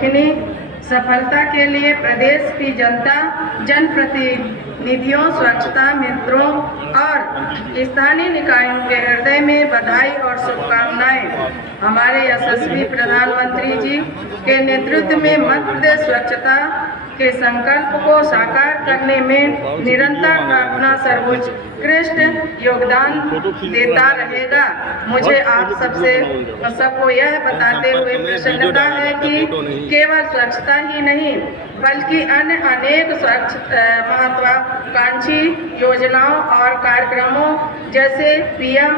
उल्लेखनीय सफलता के लिए प्रदेश की जनता, जनप्रतिनिधियों, स्वच्छता मित्रों और स्थानीय निकायों के हृदय में बधाई और शुभकामनाएं। हमारे यशस्वी प्रधानमंत्री जी के नेतृत्व में मध्य प्रदेश स्वच्छता के संकल्प को साकार करने में निरंतर अपना सर्वोत्कृष्ट योगदान देता रहेगा। मुझे आप सबको यह बताते हुए प्रसन्नता है कि केवल स्वच्छता ही नहीं बल्कि अन्य अनेक महत्वाकांक्षी योजनाओं और कार्यक्रमों जैसे PM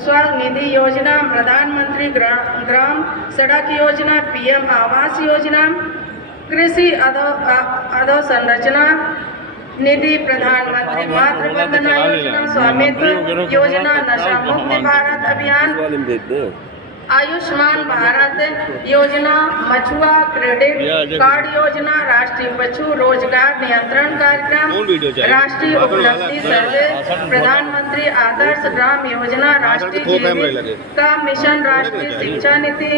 स्वनिधि योजना, प्रधानमंत्री ग्राम सड़क योजना, PM आवास योजना, कृषि अधोसंरचना निधि, प्रधानमंत्री मातृ वंदना योजना, स्वामित्व योजना, नशा मुक्त भारत अभियान, आयुष्मान भारत योजना, मछुआ क्रेडिट कार्ड योजना, राष्ट्रीय पशु रोजगार नियंत्रण कार्यक्रम, राष्ट्रीय उपलब्धि सर्वे, प्रधानमंत्री आदर्श ग्राम योजना, राष्ट्रीय जीविका मिशन, राष्ट्रीय शिक्षा नीति,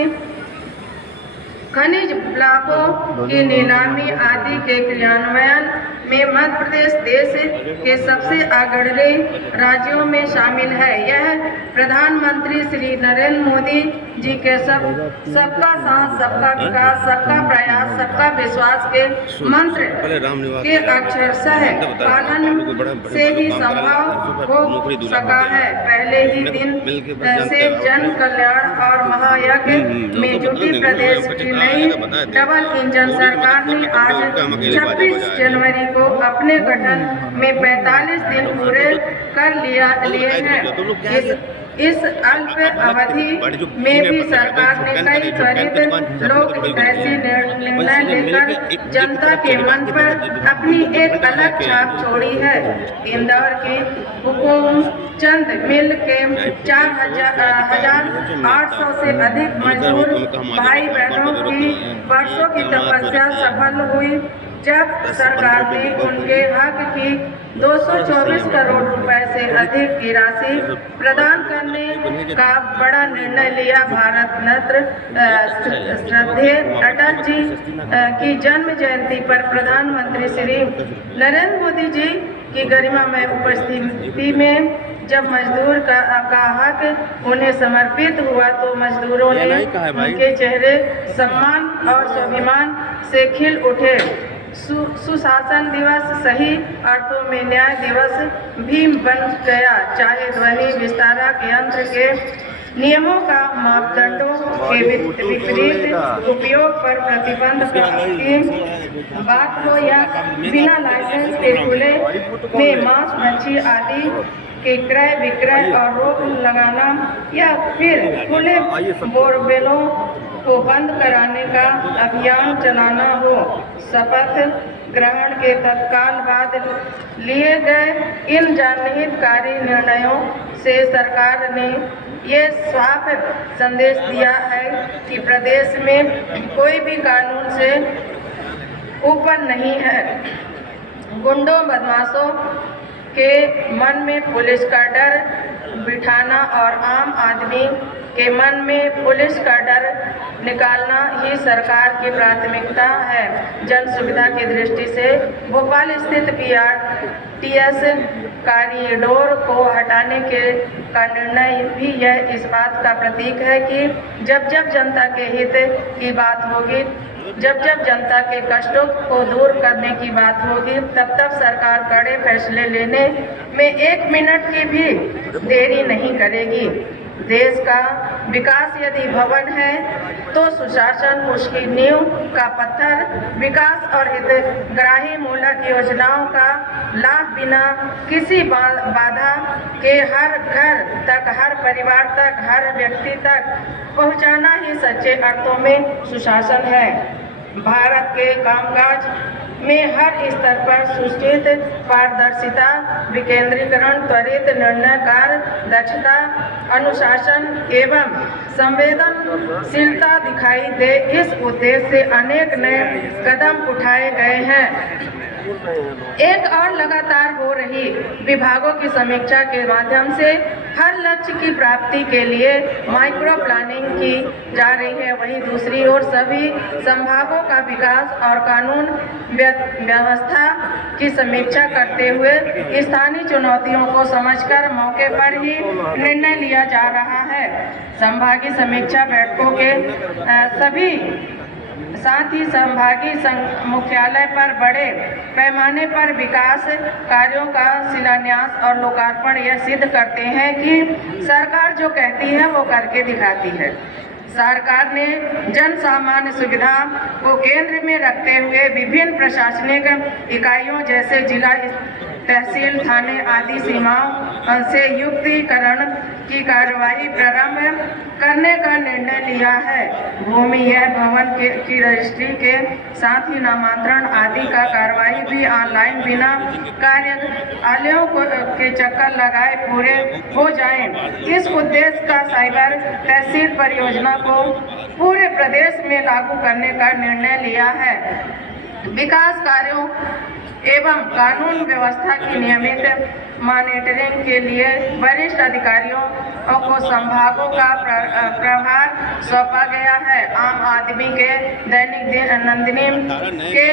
खनिज ब्लॉकों की नीलामी आदि के क्रियान्वयन में मध्य प्रदेश देश के सबसे अग्रणी राज्यों में शामिल है। यह प्रधानमंत्री श्री नरेंद्र मोदी जी के सबका साथ, सबका विकास, सबका प्रयास, सबका विश्वास के मंत्र के अक्षरशः पालन से ही संभव हो सका है। पहले ही दिन से जन कल्याण और महायज्ञ में जुटी प्रदेश की नई डबल इंजन सरकार ने आज 26 जनवरी को अपने गठन में 45 दिन पूरे कर लिए हैं। इस अल्प अवधि में भी सरकार ने कई त्वरित लोक हितैषी निर्णय लेकर जनता के मन पर अपनी एक अलग छाप छोड़ी है। इंदौर की हुकुमचंद मिल के 4,800 से अधिक मजदूर भाई बहनों की वर्षों की तपस्या सफल हुई जब सरकार ने उनके हक की 224 करोड़ रुपए से अधिक की राशि प्रदान करने का बड़ा निर्णय लिया। भारत रत्न श्रद्धेय अटल जी की जन्म जयंती पर प्रधानमंत्री श्री नरेंद्र मोदी जी की गरिमामय उपस्थिति में जब मजदूर का हक उन्हें समर्पित हुआ तो मजदूरों ने उनके चेहरे सम्मान और स्वाभिमान से खिल उठे। सुशासन दिवस सही अर्थों में न्याय दिवस भी बन गया। चाहे ध्वनि विस्तारक यंत्र के नियमों का मापदंडों के विपरीत उपयोग पर प्रतिबंध की बात हो या बिना लाइसेंस के खुले में मांस, मच्छी आदि के क्रय विक्रय और रोक लगाना या फिर खुले बोरवेलों को बंद कराने का अभियान चलाना हो। शपथ ग्रहण के तत्काल बाद लिए गए इन जनहितकारी निर्णयों से सरकार ने ये साफ संदेश दिया है कि प्रदेश में कोई भी कानून से ऊपर नहीं है। गुंडों बदमाशों के मन में पुलिस का डर बिठाना और आम आदमी के मन में पुलिस का डर निकालना ही सरकार की प्राथमिकता है। जन सुविधा की दृष्टि से भोपाल स्थित PRTS कॉरिडोर को हटाने का निर्णय भी यह इस बात का प्रतीक है कि जब जब जनता के हित की बात होगी, जब जब जनता के कष्टों को दूर करने की बात होगी, तब तब सरकार कड़े फैसले लेने में 1 मिनट की भी देरी नहीं करेगी। देश का विकास यदि भवन है तो सुशासन उसकी नींव का पत्थर। विकास और हितग्राही मूलक योजनाओं का लाभ बिना किसी बाधा के हर घर तक, हर परिवार तक, हर व्यक्ति तक पहुंचाना ही सच्चे अर्थों में सुशासन है। भारत के कामकाज में हर स्तर पर सुष्ठित पारदर्शिता, विकेंद्रीकरण, त्वरित निर्णयकार दक्षता, अनुशासन एवं संवेदनशीलता दिखाई दे, इस उद्देश्य से अनेक नए कदम उठाए गए हैं। एक और लगातार हो हो रही विभागों की समीक्षा के माध्यम से हर लक्ष्य की प्राप्ति के लिए माइक्रो प्लानिंग की जा रही है। वहीं दूसरी ओर सभी संभागों का विकास और कानून व्यवस्था की समीक्षा करते हुए स्थानीय चुनौतियों को समझकर मौके पर ही निर्णय लिया जा रहा है। संभागीय समीक्षा बैठकों के साथ ही संभागीय मुख्यालय पर बड़े पैमाने पर विकास कार्यों का शिलान्यास और लोकार्पण यह सिद्ध करते हैं कि सरकार जो कहती है वो करके दिखाती है। सरकार ने जन सामान्य सुविधा को केंद्र में रखते हुए विभिन्न प्रशासनिक इकाइयों जैसे जिला, तहसील, थाने आदि सीमाओं से युक्तिकरण की कार्यवाही प्रारंभ करने का निर्णय लिया है। भूमि या भवन की रजिस्ट्री के साथ ही नामांतरण आदि का कार्यवाही भी ऑनलाइन बिना कार्यालयों के चक्कर लगाए पूरे हो जाएं। इस उद्देश्य का साइबर तहसील परियोजना को पूरे प्रदेश में लागू करने का निर्णय लिया है। विकास कार्यों एवं कानून व्यवस्था की नियमित मॉनिटरिंग के लिए वरिष्ठ अधिकारियों को संभागों का प्रभार सौंपा गया है। आम आदमी के दैनिक नंदिनी के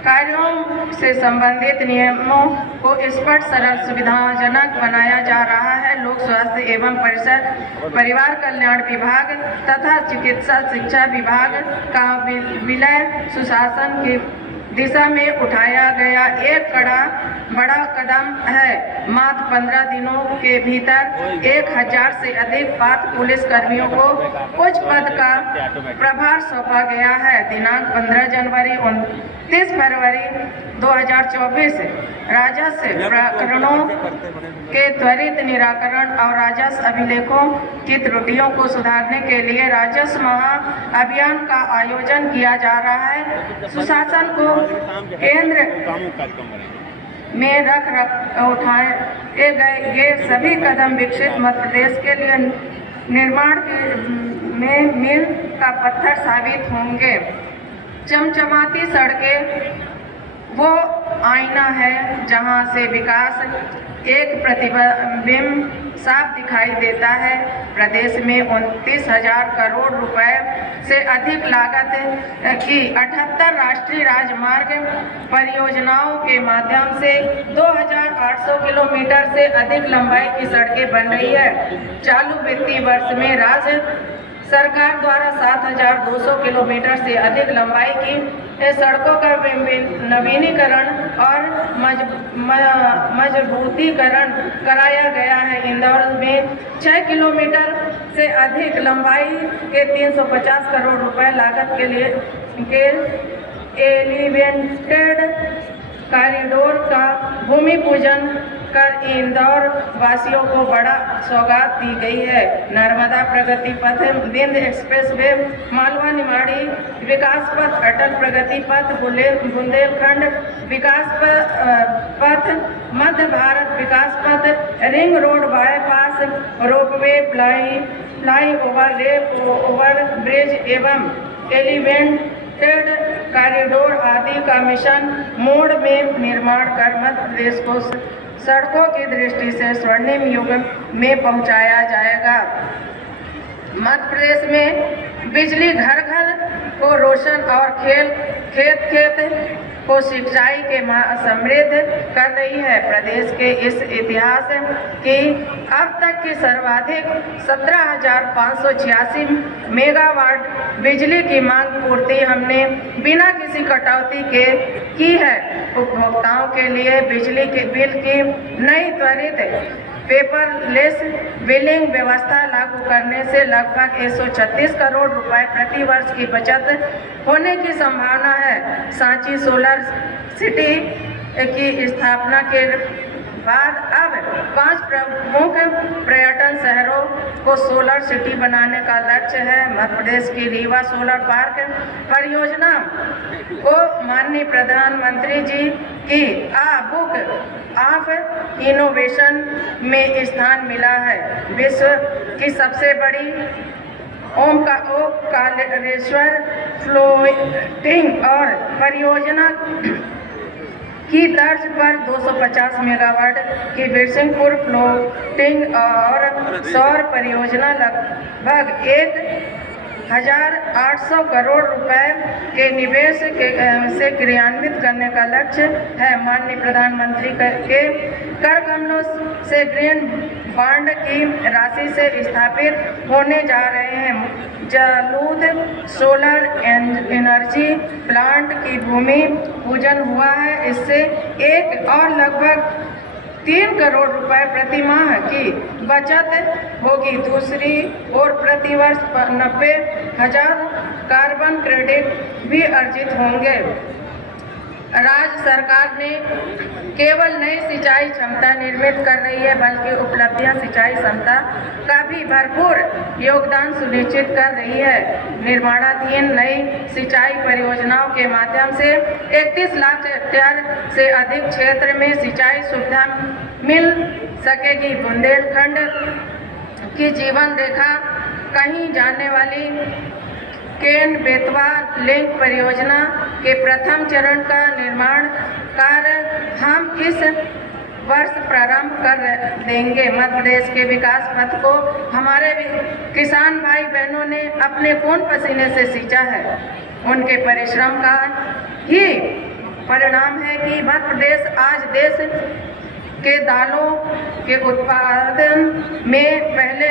कार्यों से संबंधित नियमों को स्पष्ट, सरल, सुविधाजनक बनाया जा रहा है। लोक स्वास्थ्य एवं परिवार कल्याण विभाग तथा चिकित्सा शिक्षा विभाग का विलय सुशासन की दिशा में उठाया गया एक बड़ा कदम है। मात्र 15 दिनों के भीतर 1000 से अधिक पात्र पुलिस कर्मियों को उच्च पद का प्रभार सौंपा गया है। दिनांक 15 जनवरी 29 फरवरी 2024 राजस्व प्रकरणों के त्वरित निराकरण और राजस्व अभिलेखों की त्रुटियों को सुधारने के लिए राजस्व महाअभियान का आयोजन किया जा रहा है। सुशासन को केंद्र में उठाए गए ये सभी कदम विकसित मध्य प्रदेश के लिए निर्माण में मील का पत्थर साबित होंगे। चमचमाती सड़कें वो आईना है जहां से विकास एक प्रतिबिंब साफ दिखाई देता है। प्रदेश में 29,000 करोड़ रुपए से अधिक लागत की 78 राष्ट्रीय राजमार्ग परियोजनाओं के माध्यम से 2,800 किलोमीटर से अधिक लंबाई की सड़कें बन रही है। चालू वित्तीय वर्ष में राज्य सरकार द्वारा 7,200 किलोमीटर से अधिक लंबाई की सड़कों का नवीनीकरण और मजबूतीकरण कराया गया है। इंदौर में 6 किलोमीटर से अधिक लंबाई के 350 करोड़ रुपए लागत के एलिवेटेड कॉरिडोर का भूमि पूजन कर इंदौर वासियों को बड़ा सौगात दी गई है। नर्मदा प्रगति पथ, विंध्य एक्सप्रेस वे, मालवा निमाड़ी विकास पथ, अटल प्रगति पथ, बुंदेलखंड विकास पथ, मध्य भारत विकास पथ, ring road, bypass, ropeway, fly over bridge एवं एलिवेटेड कॉरिडोर आदि का मिशन मोड में निर्माण कर मध्य प्रदेश को सड़कों की दृष्टि से स्वर्णिम युग में पहुंचाया जाएगा। मध्य प्रदेश में बिजली घर घर को रोशन और खेत को सिंचाई के समृद्ध कर रही है। प्रदेश के इस इतिहास की अब तक की सर्वाधिक 17,586 मेगावाट बिजली की मांग पूर्ति हमने बिना किसी कटौती के की है। उपभोक्ताओं के लिए बिजली के बिल की नई त्वरित पेपरलेस बिलिंग व्यवस्था लागू करने से लगभग 136 करोड़ रुपए प्रति वर्ष की बचत होने की संभावना है। सांची सोलर सिटी की स्थापना के बाद अब 5 प्रमुख पर्यटन शहरों को सोलर सिटी बनाने का लक्ष्य है। मध्य प्रदेश की रीवा सोलर पार्क परियोजना को माननीय प्रधानमंत्री जी की बुक ऑफ इनोवेशन में स्थान मिला है। विश्व की सबसे बड़ी ओमकारेश्वर फ्लोटिंग और परियोजना की तर्ज पर 250 मेगावाट की बिरसिंहपुर फ्लोटिंग और सौर परियोजना लगभग 1,800 करोड़ रुपए के निवेश से क्रियान्वित करने का लक्ष्य है। माननीय प्रधानमंत्री के कर कमलों से ग्रीन बॉन्ड की राशि से स्थापित होने जा रहे हैं जलूद सोलर एनर्जी प्लांट की भूमि पूजन हुआ है। इससे एक और लगभग 3 करोड़ रुपए प्रति माह की बचत होगी। दूसरी ओर प्रतिवर्ष 90,000 कार्बन क्रेडिट भी अर्जित होंगे। राज्य सरकार ने केवल नई सिंचाई क्षमता निर्मित कर रही है, बल्कि उपलब्धियां सिंचाई क्षमता का भी भरपूर योगदान सुनिश्चित कर रही है। निर्माणाधीन नई सिंचाई परियोजनाओं के माध्यम से 31 लाख हेक्टेयर से अधिक क्षेत्र में सिंचाई सुविधा मिल सकेगी। बुंदेलखंड की जीवन रेखा कहीं जाने वाली केन बेतवा लिंक परियोजना के प्रथम चरण का निर्माण कार्य हम इस वर्ष प्रारंभ कर देंगे। मध्य प्रदेश के विकास पथ को हमारे किसान भाई बहनों ने अपने खून पसीने से सींचा है। उनके परिश्रम का ही परिणाम है कि मध्य प्रदेश आज देश के दालों के उत्पादन में पहले,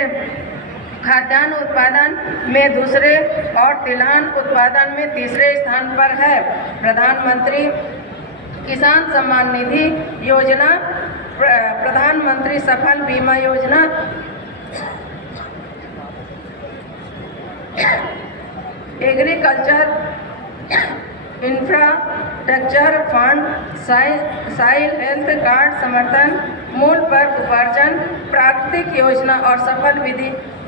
खाद्यान्न उत्पादन में दूसरे और तिलहन उत्पादन में तीसरे स्थान पर है। प्रधानमंत्री किसान सम्मान निधि योजना, प्रधानमंत्री फसल बीमा योजना, एग्रीकल्चर इंफ्रास्ट्रक्चर फंड, साइल हेल्थ कार्ड, समर्थन मूल्य पर उपार्जन, प्राकृतिक योजना और सफल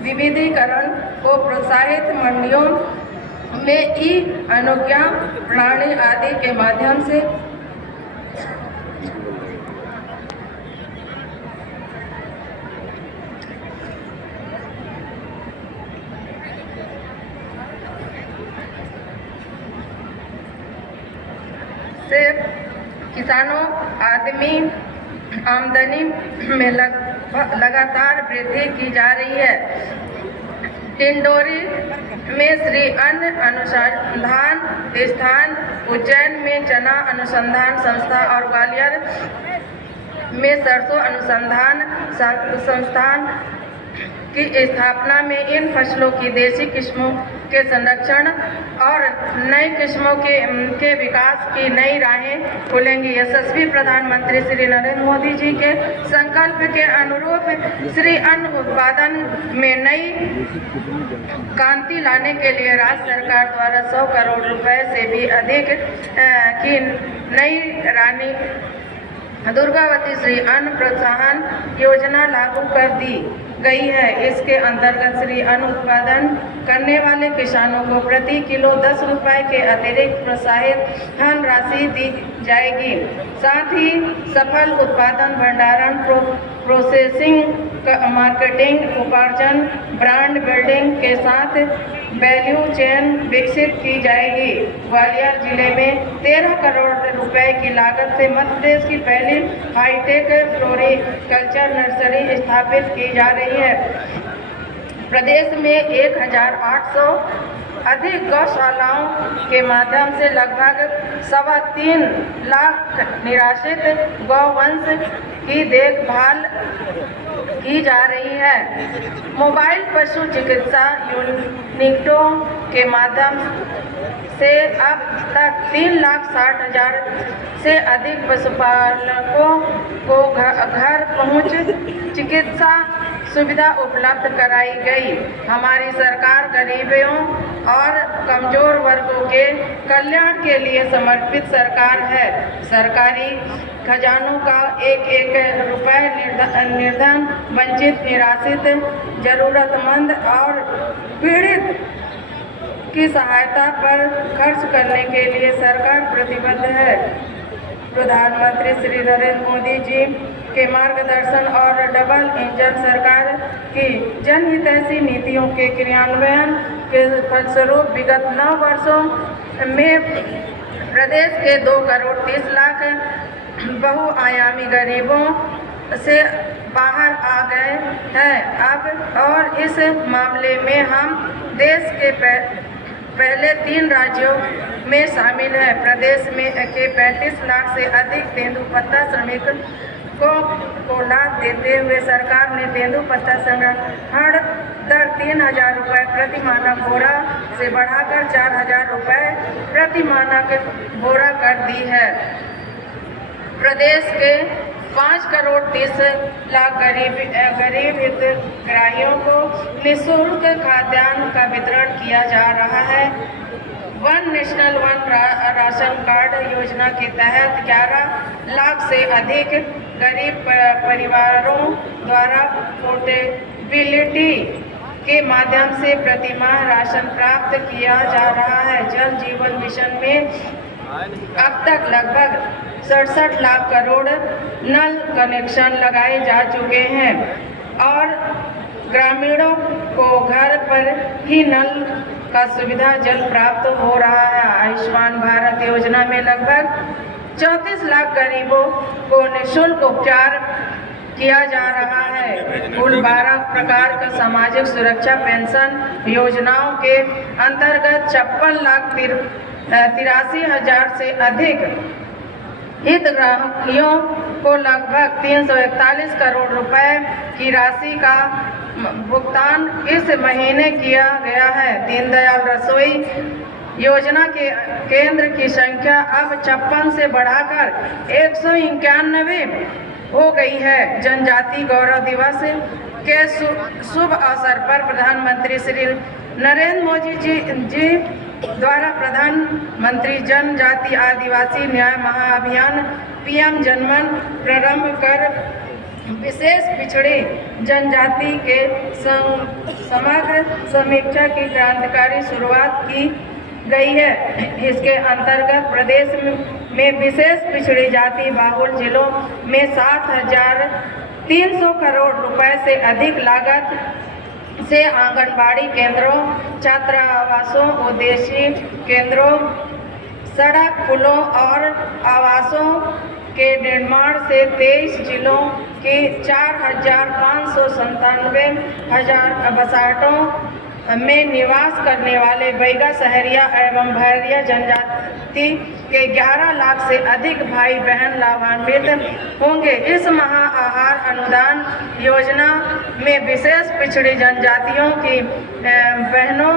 विविधीकरण को प्रोत्साहित, मंडियों में अनुज्ञा प्रणाली आदि के माध्यम से किसानों आमदनी में लगातार वृद्धि की जा रही है। डिंडोरी में श्री अन्न अनुसंधान संस्थान, उज्जैन में चना अनुसंधान संस्था और ग्वालियर में सरसों अनुसंधान संस्थान की स्थापना में इन फसलों की देशी किस्मों के संरक्षण और नई किस्मों के विकास की नई राहें खुलेंगी। यशस्वी प्रधानमंत्री श्री नरेंद्र मोदी जी के संकल्प के अनुरूप श्री अन्न उत्पादन में नई क्रांति लाने के लिए राज्य सरकार द्वारा 100 करोड़ रुपए से भी अधिक की नई रानी दुर्गावती श्री अन्न प्रोत्साहन योजना लागू कर दी गई है। इसके अंतर्गत श्री अन्न उत्पादन करने वाले किसानों को प्रति किलो 10 रुपए के अतिरिक्त प्रोत्साहित धन राशि दी जाएगी। साथ ही सफल उत्पादन, भंडारण, प्रोसेसिंग, मार्केटिंग, उपार्जन, ब्रांड बिल्डिंग के साथ वैल्यू चेन विकसित की जाएगी। ग्वालियर जिले में 13 करोड़ रुपए की लागत से मध्य प्रदेश की पहली हाईटेक फ्लोरिकल्चर नर्सरी स्थापित की जा रही है। प्रदेश में 1,800 अधिक गौशालाओं के माध्यम से लगभग 3.25 लाख निराश्रित गौवंश की देखभाल की जा रही है। मोबाइल पशु चिकित्सा यूनिटों के माध्यम से अब तक 3,60,000 से अधिक पशुपालकों को घर पहुंच चिकित्सा सुविधा उपलब्ध कराई गई। हमारी सरकार गरीबों और कमजोर वर्गों के कल्याण के लिए समर्पित सरकार है। सरकारी खजानों का एक रुपए निर्धन, वंचित, निराश्रित, जरूरतमंद और पीड़ित की सहायता पर खर्च करने के लिए सरकार प्रतिबद्ध है। प्रधानमंत्री श्री नरेंद्र मोदी जी के मार्गदर्शन और डबल इंजन सरकार की जनहितैषी नीतियों के क्रियान्वयन के फलस्वरूप विगत 9 वर्षों में प्रदेश के 2 करोड़ 30 लाख बहुआयामी गरीबों से बाहर आ गए हैं अब, और इस मामले में हम देश के पहले 3 राज्यों में शामिल है। प्रदेश में के 35 लाख से अधिक तेंदुपत्ता श्रमिकों को लाभ देते हुए सरकार ने तेंदुपत्ता संग्रहण दर 3,000 रुपये प्रति मानक बोरा से बढ़ाकर 4,000 रुपये प्रति मानक बोरा कर दी है। प्रदेश के 5 करोड़ 30 लाख गरीब हितग्राहियों को निःशुल्क खाद्यान्न का वितरण किया जा रहा है। One national one ration card योजना के तहत 11 लाख से अधिक गरीब परिवारों द्वारा पोर्टेबिलिटी के माध्यम से प्रतिमाह राशन प्राप्त किया जा रहा है। जल जीवन मिशन में अब तक लगभग 67 लाख करोड़ नल कनेक्शन लगाए जा चुके हैं और ग्रामीणों को घर पर ही नल का सुविधा जल प्राप्त हो रहा है। आयुष्मान भारत योजना में लगभग 34 लाख गरीबों को निःशुल्क उपचार किया जा रहा है। कुल 12 प्रकार का सामाजिक सुरक्षा पेंशन योजनाओं के अंतर्गत 56 लाख 83 हजार से अधिक हितग्राहियों को लगभग 341 करोड़ रुपए की राशि का भुगतान इस महीने किया गया है। दीनदयाल रसोई योजना के केंद्र की संख्या अब 56 से बढ़ाकर 191 हो गई है। जनजाति गौरव दिवस के शुभ अवसर पर प्रधानमंत्री श्री नरेंद्र मोदी जी द्वारा प्रधानमंत्री जनजाति आदिवासी न्याय महाअभियान PM जनमन प्रारंभ कर विशेष पिछड़ी जनजाति के समग्र समीक्षा की क्रांतिकारी शुरुआत की गई है। इसके अंतर्गत प्रदेश में विशेष पिछड़ी जाति बाहुल जिलों में 7,300 करोड़ रुपए से अधिक लागत से आंगनबाड़ी केंद्रों, छात्रावासों, उद्देश्य केंद्रों, सड़क, पुलों और आवासों के निर्माण से 23 जिलों के 4,597 बसाहटों में निवास करने वाले बैगा, सहरिया एवं भैरिया जनजाति के 11 लाख से अधिक भाई बहन लाभान्वित होंगे। इस महा आहार अनुदान योजना में विशेष पिछड़ी जनजातियों की बहनों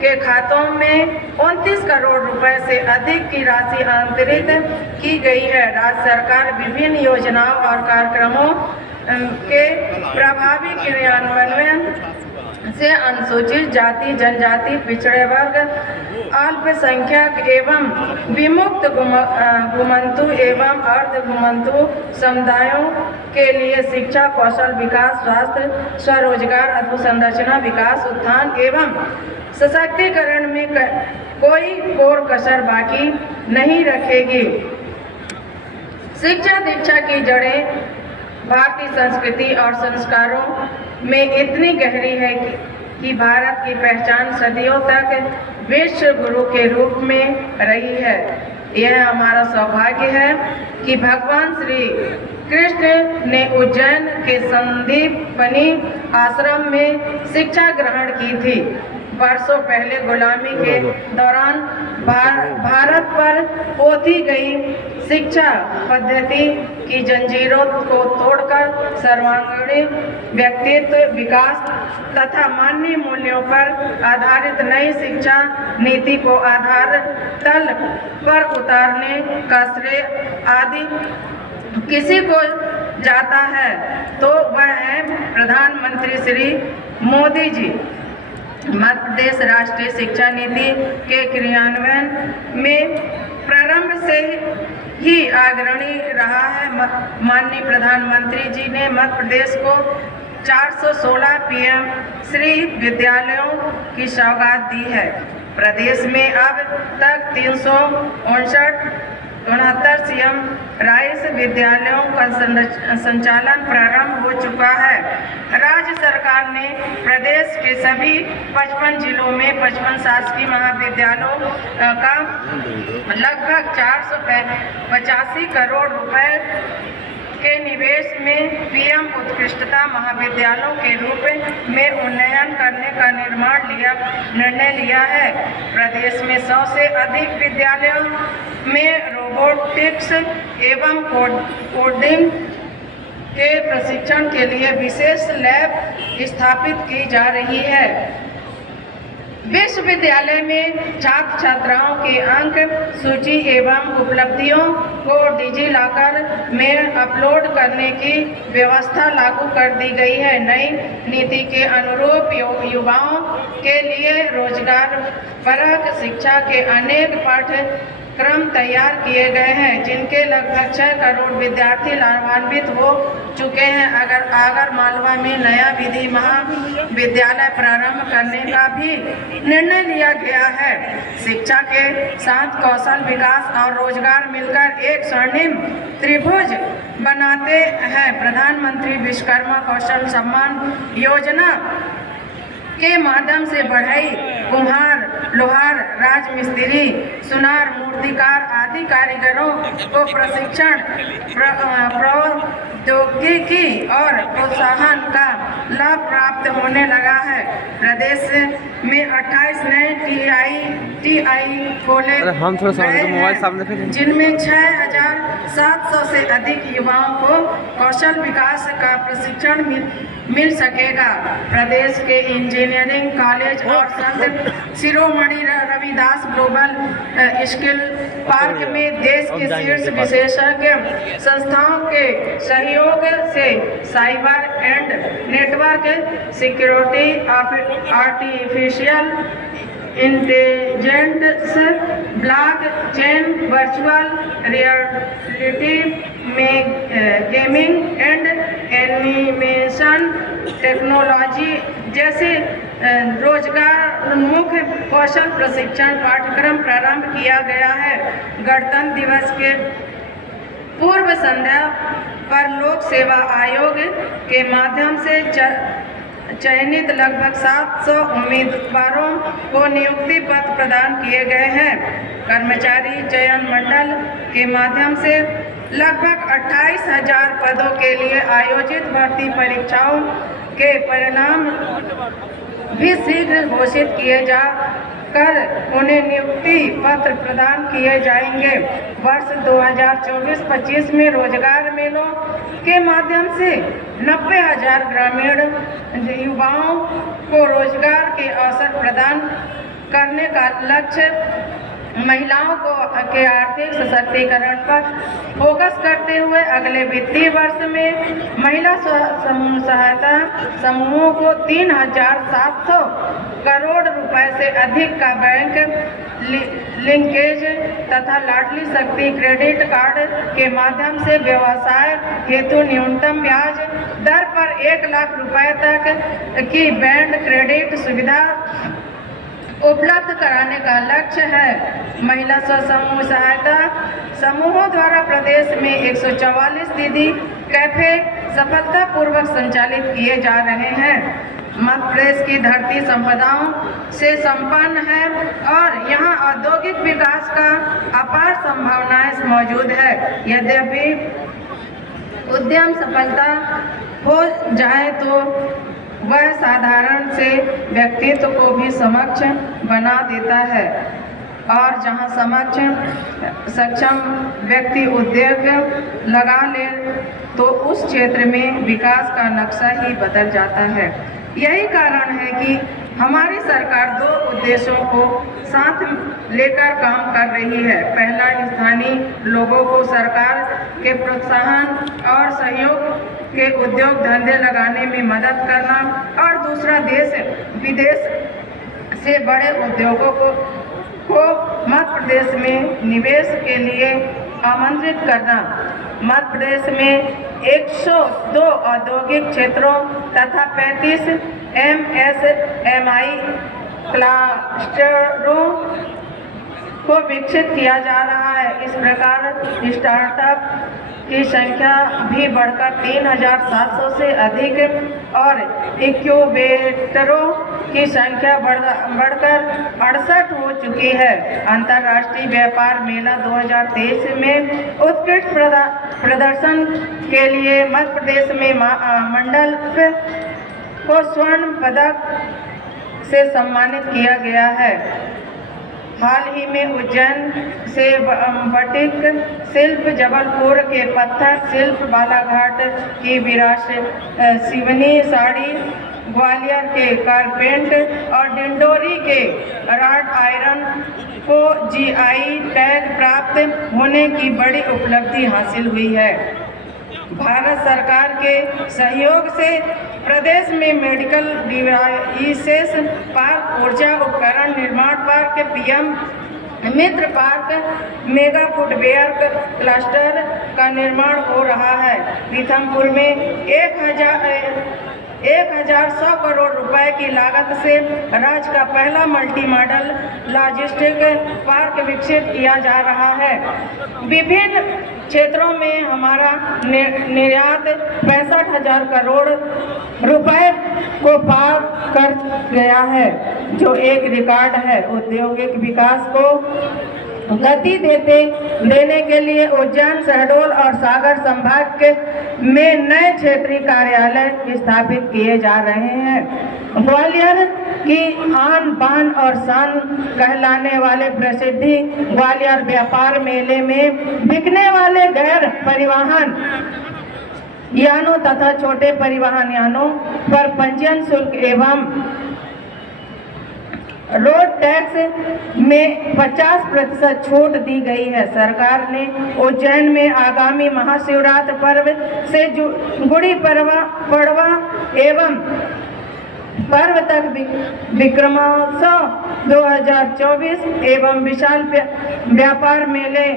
के खातों में 29 करोड़ रुपए से अधिक की राशि अंतरित की गई है। राज्य सरकार विभिन्न योजनाओं और कार्यक्रमों के प्रभावी क्रियान्वयन से अनुसूचित जाति, जनजाति, पिछड़े वर्ग, अल्पसंख्यक एवं विमुक्त घुमंतु एवं अर्ध घुमंतु समुदायों के लिए शिक्षा, कौशल विकास, स्वास्थ्य, स्वरोजगार, अधोसंरचना विकास, उत्थान एवं सशक्तिकरण में कोई कोर कसर बाकी नहीं रखेगी। शिक्षा दीक्षा की जड़ें भारतीय संस्कृति और संस्कारों में इतनी गहरी है कि भारत की पहचान सदियों तक विश्व गुरु के रूप में रही है। यह हमारा सौभाग्य है कि भगवान श्री कृष्ण ने उज्जैन के संदीपनी आश्रम में शिक्षा ग्रहण की थी। वर्षों पहले गुलामी के दौरान भारत पर पोथी गई शिक्षा पद्धति की जंजीरों को तोड़कर सर्वांगीण व्यक्तित्व विकास तथा मानवीय मूल्यों पर आधारित नई शिक्षा नीति को आधार तल पर उतारने का श्रेय आदि किसी को जाता है तो वह है प्रधानमंत्री श्री मोदी जी। मध्य प्रदेश राष्ट्रीय शिक्षा नीति के क्रियान्वयन में प्रारंभ से ही अग्रणी रहा है। माननीय प्रधानमंत्री जी ने मध्य प्रदेश को 416 PM श्री विद्यालयों की सौगात दी है। प्रदेश में अब तक 359 69 सीएम राइस विद्यालयों का संचालन प्रारंभ हो चुका है। राज्य सरकार ने प्रदेश के सभी 55 जिलों में 55 शासकीय महाविद्यालयों का लगभग 485 करोड़ रुपए के निवेश में पीएम उत्कृष्टता महाविद्यालयों के रूप में उन्नयन करने का निर्णय लिया है। प्रदेश में 100 से अधिक विद्यालयों में रोबोटिक्स एवं कोडिंग के प्रशिक्षण के लिए विशेष लैब स्थापित की जा रही है। विश्वविद्यालय में छात्र छात्राओं के अंक सूची एवं उपलब्धियों को डिजिलॉकर में अपलोड करने की व्यवस्था लागू कर दी गई है। नई नीति के अनुरूप युवाओं के लिए रोजगार परक शिक्षा के अनेक पाठ्यक्रम तैयार किए गए हैं, जिनके लगभग 6 करोड़ विद्यार्थी लाभान्वित हो चुके हैं। आगर मालवा में नया विधि महाविद्यालय प्रारंभ करने का भी निर्णय लिया गया है। शिक्षा के साथ कौशल विकास और रोजगार मिलकर एक स्वर्णिम त्रिभुज बनाते हैं। प्रधानमंत्री विश्वकर्मा कौशल सम्मान योजना के माध्यम से बढ़ई, कुम्हार, लोहार, राजमिस्त्री, सुनार, मूर्तिकार आदि कारीगरों को प्रशिक्षण, प्रौद्योगिकी और प्रोत्साहन का लाभ प्राप्त होने लगा है। प्रदेश में 28 नए टीआई खोले गए, जिनमें 6,700 से अधिक युवाओं को कौशल विकास का प्रशिक्षण मिल सकेगा। प्रदेश के इंजीनियरिंग कॉलेज और Sant Shiromani Ravidas global skill park में देश के शीर्ष विशेषज्ञ संस्थाओं के सहयोग से cyber and network security, artificial intelligence, blockchain, virtual reality में गेमिंग एंड एनिमेशन टेक्नोलॉजी जैसे रोजगारोन्मुख कौशल प्रशिक्षण पाठ्यक्रम प्रारंभ किया गया है। गणतंत्र दिवस के पूर्व संध्या पर लोक सेवा आयोग के माध्यम से चयनित लगभग 700 उम्मीदवारों को नियुक्ति पत्र प्रदान किए गए हैं। कर्मचारी चयन मंडल के माध्यम से लगभग 28,000 पदों के लिए आयोजित भर्ती परीक्षाओं के परिणाम भी शीघ्र घोषित किए जा कर उन्हें नियुक्ति पत्र प्रदान किए जाएंगे। वर्ष 2024-25 में रोजगार मेलों के माध्यम से 90,000 ग्रामीण युवाओं को रोजगार के अवसर प्रदान करने का लक्ष्य महिलाओं के आर्थिक सशक्तिकरण पर फोकस करते हुए अगले वित्तीय वर्ष में महिला सहायता समूहों को 3,700 करोड़ रुपए से अधिक का बैंक लिंकेज तथा लाडली शक्ति क्रेडिट कार्ड के माध्यम से व्यवसाय हेतु न्यूनतम ब्याज दर पर 1 लाख रुपए तक की बैंक क्रेडिट सुविधा उपलब्ध कराने का लक्ष्य है। महिला स्व समूह सहायता समूहों द्वारा प्रदेश में 144 दीदी कैफे सफलतापूर्वक संचालित किए जा रहे हैं। मध्य प्रदेश की धरती संपदाओं से संपन्न है और यहाँ औद्योगिक विकास का अपार संभावनाएं मौजूद है। यद्यपि उद्यम सफलता हो जाए तो वह साधारण से व्यक्तित्व को भी समक्ष बना देता है और जहां सक्षम व्यक्ति उद्योग लगा ले तो उस क्षेत्र में विकास का नक्शा ही बदल जाता है। यही कारण है कि हमारी सरकार 2 उद्देश्यों को साथ लेकर काम कर रही है। पहला, स्थानीय लोगों को सरकार के प्रोत्साहन और सहयोग के उद्योग धंधे लगाने में मदद करना और दूसरा, देश विदेश से बड़े उद्योगों को मध्य प्रदेश में निवेश के लिए आमंत्रित करना। मध्य प्रदेश में 102 औद्योगिक क्षेत्रों तथा 35 MSMI क्लस्टरों को विकसित किया जा रहा है। इस प्रकार स्टार्टअप की संख्या भी बढ़कर 3,700 से अधिक और इक्यूबेटरों की संख्या बढ़कर 68 हो चुकी है। अंतर्राष्ट्रीय व्यापार मेला 2023 में उत्कृष्ट प्रदर्शन के लिए मध्य प्रदेश में मंडल को स्वर्ण पदक से सम्मानित किया गया है। हाल ही में उज्जैन से बटिक शिल्प, जबलपुर के पत्थर शिल्प, बालाघाट की सिवनी साड़ी, ग्वालियर के कारपेंट और डिंडोरी के रॉड आयरन को जीआई टैग प्राप्त होने की बड़ी उपलब्धि हासिल हुई है। भारत सरकार के सहयोग से प्रदेश में मेडिकल डिवाइसेस पार्क, ऊर्जा उपकरण निर्माण पार्क, पीएम मित्र पार्क, मेगा फुटवेयर क्लस्टर का निर्माण हो रहा है। पीथमपुर में 1,100 करोड़ रुपए की लागत से राज्य का पहला मल्टी मॉडल लॉजिस्टिक पार्क विकसित किया जा रहा है। विभिन्न क्षेत्रों में हमारा निर्यात 65,000 करोड़ रुपए को पार कर गया है, जो एक रिकॉर्ड है। औद्योगिक विकास को गति देने के लिए उज्जैन, शहडोल और सागर संभाग में नए क्षेत्रीय कार्यालय स्थापित किए जा रहे हैं। ग्वालियर की आन बान और शान कहलाने वाले प्रसिद्धि ग्वालियर व्यापार मेले में बिकने वाले गैर परिवहन यानों तथा छोटे परिवहन यानों पर पंजीयन शुल्क एवं रोड टैक्स में 50% छूट दी गई है। सरकार ने उज्जैन में आगामी महाशिवरात्रि पर्व से गुड़ी पड़वा एवं पर्व तक विक्रमोत्सव 2024 एवं विशाल व्यापार मेले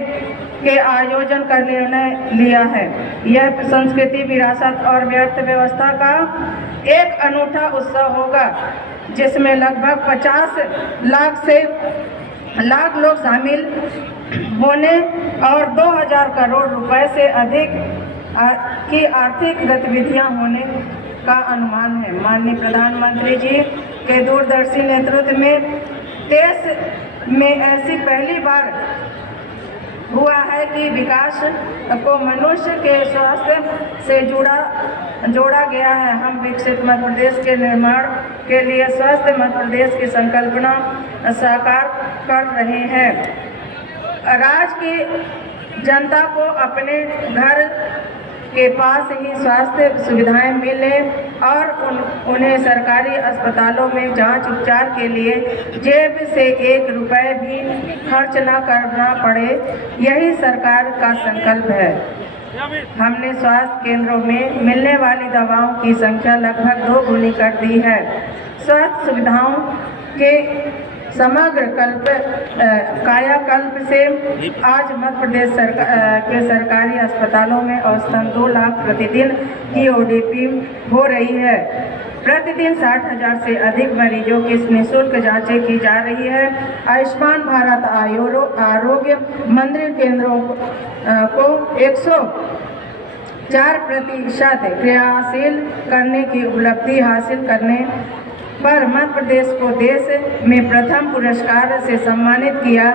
के आयोजन का निर्णय लिया है। यह संस्कृति, विरासत और अर्थव्यवस्था का एक अनूठा उत्सव होगा, जिसमें लगभग 50 लाख लोग शामिल होने और 2,000 करोड़ रुपए से अधिक की आर्थिक गतिविधियां होने का अनुमान है। माननीय प्रधानमंत्री जी के दूरदर्शी नेतृत्व में देश में ऐसी पहली बार हुआ है कि विकास को मनुष्य के स्वास्थ्य से जोड़ा गया है। हम विकसित मध्य प्रदेश के निर्माण के लिए स्वस्थ मध्य प्रदेश की संकल्पना साकार कर रहे हैं। राज्य की जनता को अपने घर के पास ही स्वास्थ्य सुविधाएं मिले और उन्हें सरकारी अस्पतालों में जांच उपचार के लिए जेब से 1 रुपए भी खर्च न करना पड़े, यही सरकार का संकल्प है। हमने स्वास्थ्य केंद्रों में मिलने वाली दवाओं की संख्या लगभग 2 गुनी कर दी है। स्वास्थ्य सुविधाओं के समग्र कायाकल्प से आज मध्य प्रदेश के सरकारी अस्पतालों में औसतन 2 लाख प्रतिदिन की ओडीपी हो रही है। प्रतिदिन 60,000 से अधिक मरीजों की निःशुल्क जांचें की जा रही है। आयुष्मान भारत आरोग्य मंदिर केंद्रों को 104% क्रियाशील करने की उपलब्धि हासिल करने पर मध्य प्रदेश को देश में प्रथम पुरस्कार से सम्मानित किया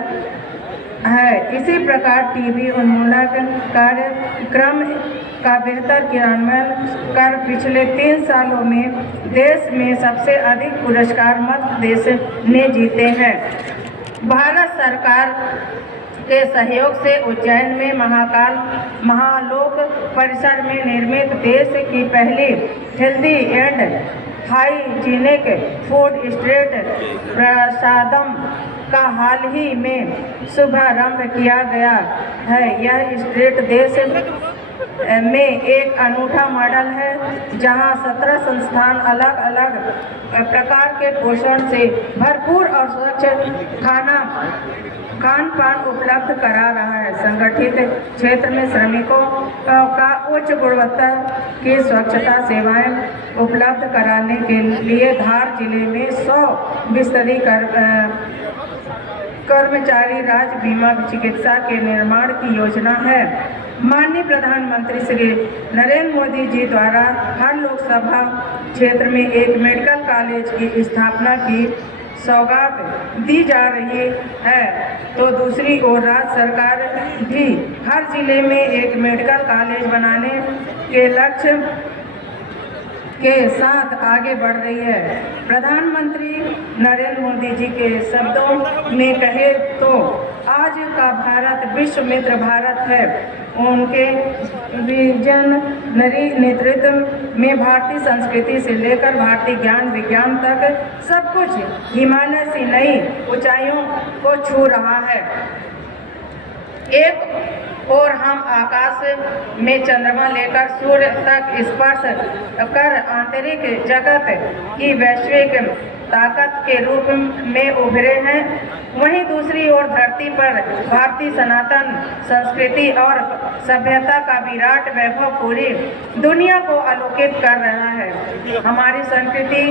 है। इसी प्रकार टीबी उन्मूलन कार्यक्रम का बेहतर क्रियान्वयन कर पिछले 3 सालों में देश में सबसे अधिक पुरस्कार मध्य प्रदेश ने जीते हैं। भारत सरकार के सहयोग से उज्जैन में महाकाल महालोक परिसर में निर्मित देश की पहली healthy and hygienic food street Prasadam का हाल ही में शुभारंभ किया गया है। यह स्ट्रीट देश में एक अनूठा मॉडल है, जहां 17 संस्थान अलग अलग प्रकार के पोषण से भरपूर और स्वच्छ खान पान उपलब्ध करा रहा है। संगठित क्षेत्र में श्रमिकों का उच्च गुणवत्ता की स्वच्छता सेवाएं उपलब्ध कराने के लिए धार जिले में 100 बिस्तरी कर्मचारी राज्य बीमा चिकित्सा के निर्माण की योजना है। माननीय प्रधानमंत्री श्री नरेंद्र मोदी जी द्वारा हर लोकसभा क्षेत्र में एक मेडिकल कॉलेज की स्थापना की सौगात दी जा रही है, तो दूसरी ओर राज्य सरकार भी हर जिले में एक मेडिकल कॉलेज बनाने के लक्ष्य के साथ आगे बढ़ रही है। प्रधानमंत्री नरेंद्र मोदी जी के शब्दों में कहे तो आज का भारत विश्व मित्र भारत है। उनके विजनरी नेतृत्व में भारतीय संस्कृति से लेकर भारतीय ज्ञान विज्ञान तक सब कुछ हिमालय से नई ऊंचाइयों को छू रहा है। एक और हम आकाश में चंद्रमा लेकर सूर्य तक स्पर्श कर आंतरिक जगत की वैश्विक ताकत के रूप में उभरे हैं, वहीं दूसरी ओर धरती पर भारतीय सनातन संस्कृति और सभ्यता का विराट वैभव पूरी दुनिया को आलोकित कर रहा है। हमारी संस्कृति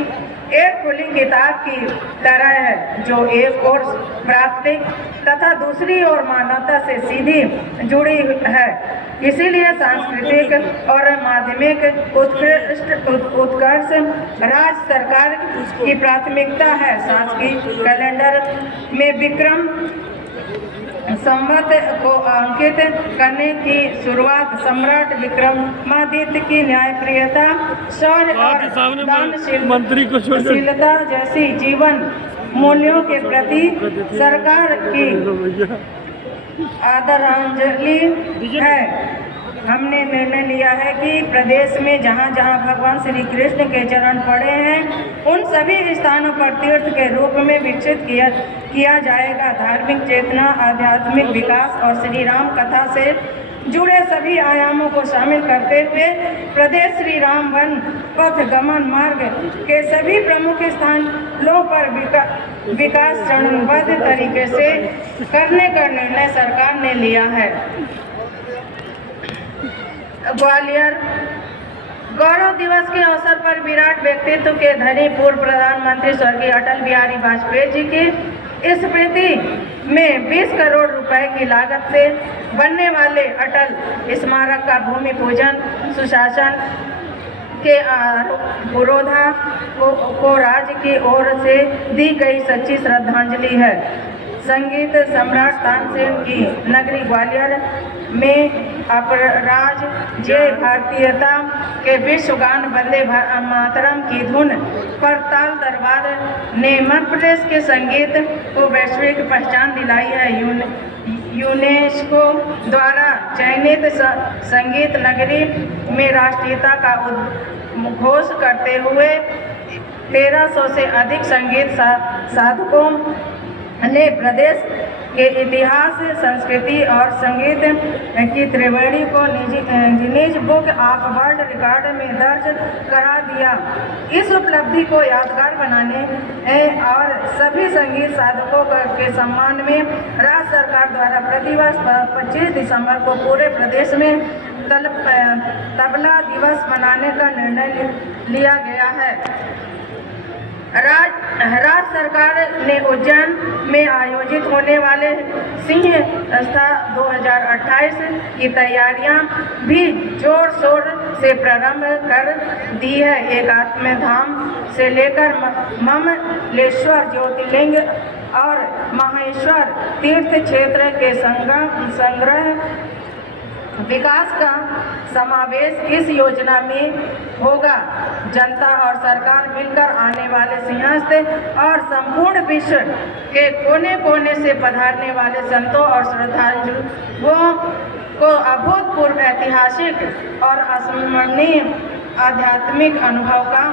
एक खुली किताब की तरह है, जो एक ओर प्राकृतिक तथा दूसरी ओर मानवता से सीधी जुड़ी है। इसीलिए सांस्कृतिक और माध्यमिक उत्कर्ष राज्य सरकार की प्राथमिकता है। शासकीय कैलेंडर में विक्रम संवत को अंकित करने की शुरुआत सम्राट विक्रमादित्य की न्यायप्रियता, शौर्य और दानशीलता जैसी जीवन मूल्यों के प्रति सरकार की आदरांजलि है। हमने निर्णय लिया है कि प्रदेश में जहाँ जहाँ भगवान श्री कृष्ण के चरण पड़े हैं, उन सभी स्थानों पर तीर्थ के रूप में विकसित किया जाएगा। धार्मिक चेतना, आध्यात्मिक विकास और श्री राम कथा से जुड़े सभी आयामों को शामिल करते हुए प्रदेश श्री राम वन पथ गमन मार्ग के सभी प्रमुख स्थानों पर विकास चरणबद्ध तरीके से करने का निर्णय सरकार ने लिया है। ग्वालियर गौरव दिवस के अवसर पर विराट व्यक्तित्व के धनी पूर्व प्रधानमंत्री स्वर्गीय अटल बिहारी वाजपेयी जी की स्मृति में 20 करोड़ रुपए की लागत से बनने वाले अटल स्मारक का भूमि पूजन सुशासन के पुरोधा को राज्य की ओर से दी गई सच्ची श्रद्धांजलि है। संगीत सम्राट तानसेन की नगरी ग्वालियर में अपराज जय भारतीयता के विश्व गान वंदे मातरम की धुन पर ताल दरबार ने मध्य प्रदेश के संगीत को वैश्विक पहचान दिलाई है। यूनेस्को द्वारा चयनित संगीत नगरी में राष्ट्रीयता का उद्घोष करते हुए 1300 से अधिक संगीत साधकों ने प्रदेश के इतिहास, संस्कृति और संगीत की त्रिवेणी को Guinness book of world record में दर्ज करा दिया। इस उपलब्धि को यादगार बनाने और सभी संगीत साधकों के सम्मान में राज्य सरकार द्वारा प्रतिवर्ष 25 दिसंबर को पूरे प्रदेश में तबला दिवस मनाने का निर्णय लिया गया है। राज्य सरकार ने उज्जैन में आयोजित होने वाले सिंह संस्था 2028 की तैयारियां भी जोर शोर से प्रारंभ कर दी है। एकात्म धाम से लेकर ममलेश्वर ज्योतिर्लिंग और माहेश्वर तीर्थ क्षेत्र के संग्रह विकास का समावेश इस योजना में होगा। जनता और सरकार मिलकर आने वाले सिंहस्थ और संपूर्ण विश्व के कोने कोने से पधारने वाले संतों और श्रद्धालुओं को अभूतपूर्व ऐतिहासिक और अविस्मरणीय आध्यात्मिक अनुभव का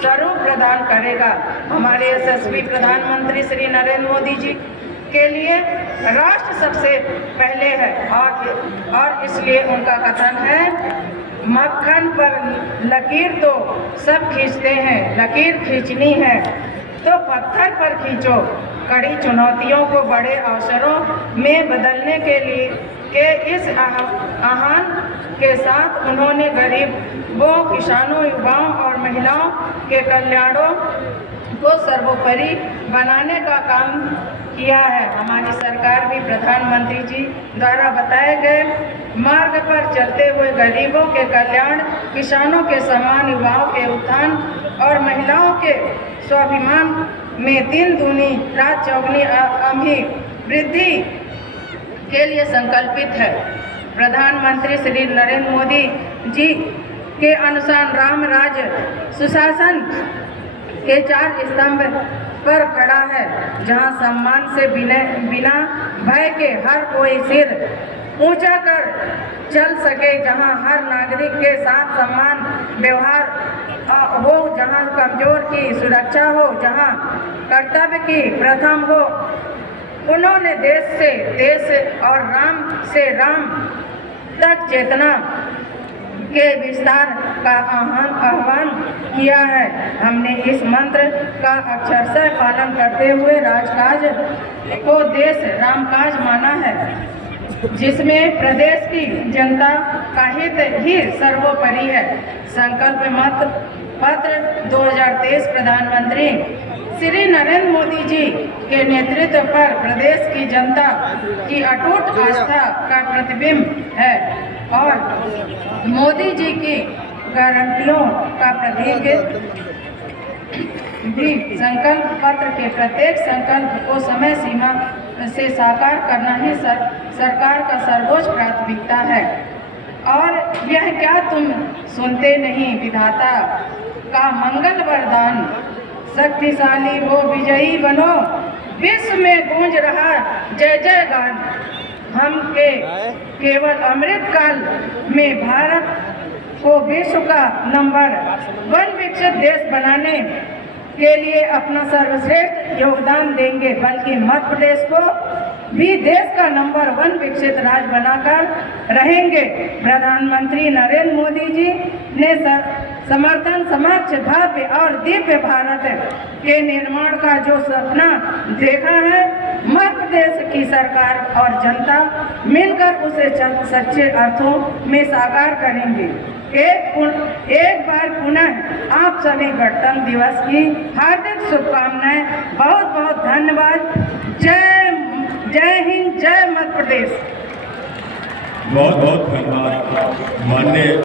स्वरूप प्रदान करेगा। हमारे यशस्वी प्रधानमंत्री श्री नरेंद्र मोदी जी के लिए राष्ट्र सबसे पहले है और इसलिए उनका कथन है, मक्खन पर लकीर तो सब खींचते हैं, लकीर खींचनी है तो पत्थर पर खींचो। कड़ी चुनौतियों को बड़े अवसरों में बदलने के लिए इस आह्वान के साथ उन्होंने गरीबों, किसानों, युवाओं और महिलाओं के कल्याणों को सर्वोपरि बनाने का काम किया है। हमारी सरकार भी प्रधानमंत्री जी द्वारा बताए गए मार्ग पर चलते हुए गरीबों के कल्याण, किसानों के सम्मान, युवाओं के उत्थान और महिलाओं के स्वाभिमान में दिन दूनी रात चौगुनी अभिवृद्धि के लिए संकल्पित है। प्रधानमंत्री श्री नरेंद्र मोदी जी के अनुसार राम राज्य सुशासन के 4 स्तंभ पर खड़ा है, जहां सम्मान से बिना भय के हर कोई सिर ऊंचा कर चल सके, जहां हर नागरिक के साथ सम्मान व्यवहार हो, जहां कमजोर की सुरक्षा हो, जहां कर्तव्य की प्रथम हो। उन्होंने देश से देश और राम से राम तक चेतना के विस्तार का आह्वान किया है। हमने इस मंत्र का अक्षरशः पालन करते हुए राजकाज को देश रामकाज माना है, जिसमें प्रदेश की जनता का हित ही सर्वोपरि है। संकल्प मत पत्र 2023 प्रधानमंत्री श्री नरेंद्र मोदी जी के नेतृत्व पर प्रदेश की जनता की अटूट आस्था का प्रतिबिंब है और मोदी जी की गारंटियों का प्रतीक भी। संकल्प पत्र के प्रत्येक संकल्प को समय सीमा से साकार करना ही सरकार का सर्वोच्च प्राथमिकता है। और यह क्या तुम सुनते नहीं, विधाता का मंगल वरदान, शक्तिशाली हो विजयी बनो, विश्व में गूंज रहा जय जय गान। हम केवल अमृत काल में भारत को विश्व का नंबर 1 विकसित देश बनाने के लिए अपना सर्वश्रेष्ठ योगदान देंगे, बल्कि मध्य प्रदेश को भी देश का नंबर 1 विकसित राज्य बनाकर रहेंगे। प्रधानमंत्री नरेंद्र मोदी जी ने समर्थन समक्ष भव्य और दिव्य भारत के निर्माण का जो सपना देखा है, मध्य प्रदेश की सरकार और जनता मिलकर उसे सच्चे अर्थों में साकार करेंगे। एक बार पुनः आप सभी गणतंत्र दिवस की हार्दिक शुभकामनाएं। बहुत बहुत धन्यवाद। जय हिंद, जय मध्य प्रदेश। बहुत बहुत धन्यवाद माननीय